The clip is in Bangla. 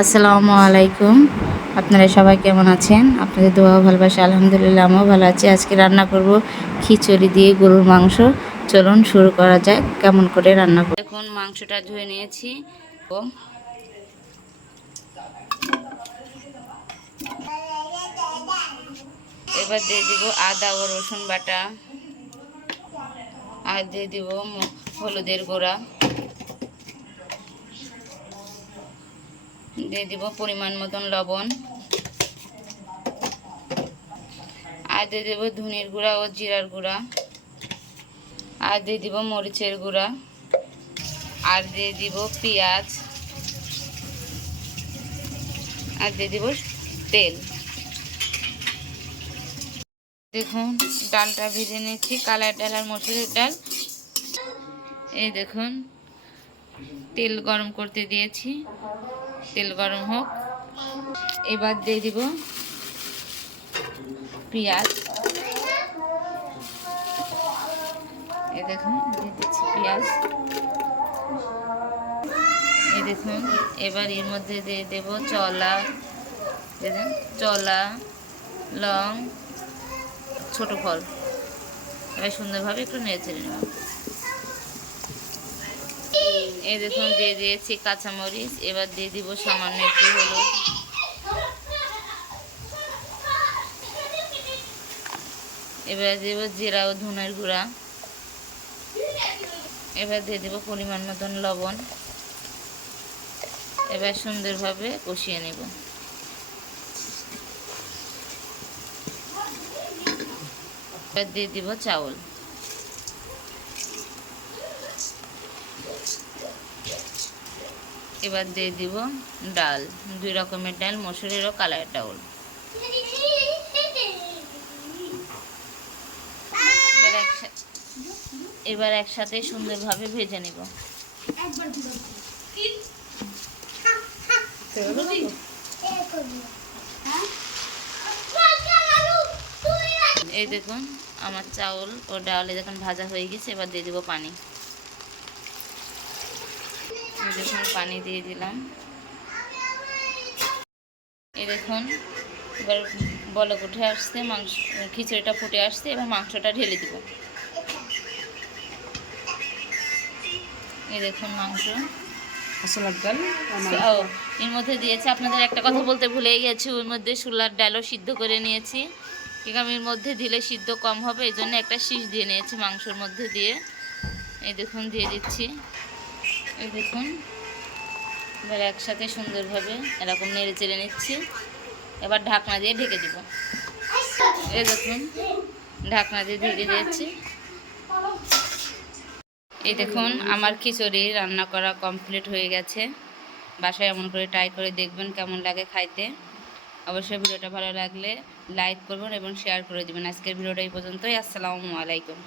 আসসালামু আলাইকুম। আপনারা সবাই কেমন আছেন? আপনাদের দোয়া ভালোবাসা আলহামদুলিল্লাহ আমিও ভালো আছি। আজকে রান্না করব খিচুড়ি দিয়ে গরুর মাংস। চলুন শুরু করা যাক কেমন করে রান্না করব। দেখুন মাংসটা ধুয়ে নিয়েছি। এবার দিয়ে দিব আদা ও রসুন বাটা, আর দিয়ে দিব হলুদের গুঁড়া, দিয়ে দিব পরিমাণ মতন লবণ, আর দিয়ে দেবো ধনিয়ার গুঁড়া ও জিরার গুঁড়া, আর দিয়ে দিব মরিচের গুঁড়া, আর দিয়ে দিব পেঁয়াজ, আর দিয়ে দিব তেল। দেখুন ডালটা ভেজে নিচ্ছি, কালার ডাল আর মসুরের ডাল। এই দেখুন তেল গরম করতে দিয়েছি, তেল গরম হোক। এবার দিয়ে দিব পেঁয়াজ। এই দেখুন দিয়ে দিচ্ছি পেঁয়াজ। এই দেখুন এবার এর মধ্যে দিয়ে দেব চলা, লং, ছোট ফল। এবার সুন্দরভাবে একটু নেড়ে চেড়ে নেব। এই দেখুন দিয়ে দিয়েছি কাঁচামরিচ। এবার দিয়ে দিব সামান্য একটু হলুদ, এবার দেব জিরা ও ধনের গুঁড়া, এবার দিয়ে দেব পরিমাণ মতন লবণ। এবার সুন্দরভাবে কষিয়ে নেব। এবার দিয়ে দিব চাউল। এবার দিয়ে দিব ডাল, 2 রকমের ডাল, মসুরের ও কালার ডাউল। এবার একসাথে সুন্দরভাবে ভেজে নেব। এই দেখুন আমার চাউল ও ডালে যখন ভাজা হয়ে গেছে, এবার দিয়ে দেবো পানি। দেখুন পানি দিয়ে দিলাম। এই দেখুন এবার বলক উঠে আসছে, মাংস খিচুড়িটা ফুটে আসছে। এবার মাংসটা ঢেলে দিব। এই দেখুন মাংস এর মধ্যে দিয়েছি। আপনাদের একটা কথা বলতে ভুলে গেছি, ওর মধ্যে ছোলার ডালও সিদ্ধ করে নিয়েছি। এর মধ্যে দিলে সিদ্ধ কম হবে, এই জন্য একটা শীষ দিয়ে নিয়েছি মাংসর মধ্যে দিয়ে। এই দেখুন দিয়ে দিচ্ছি। এই দেখুন এবার একসাথে সুন্দরভাবে এরকম নেড়ে চেড়ে নিচ্ছি। এবার ঢাকনা দিয়ে ঢেকে দিব। এই দেখুন ঢাকনা দিয়ে ঢেকে দিয়েছি। এই দেখুন আমার খিচুড়ি রান্না করা কমপ্লিট হয়ে গেছে। বাসায় এমন করে ট্রাই করে দেখবেন কেমন লাগে খাইতে। অবশ্যই ভিডিওটা ভালো লাগলে লাইক করবেন এবং শেয়ার করে দেবেন। আজকের ভিডিওটা এই পর্যন্তই। আসসালামু আলাইকুম।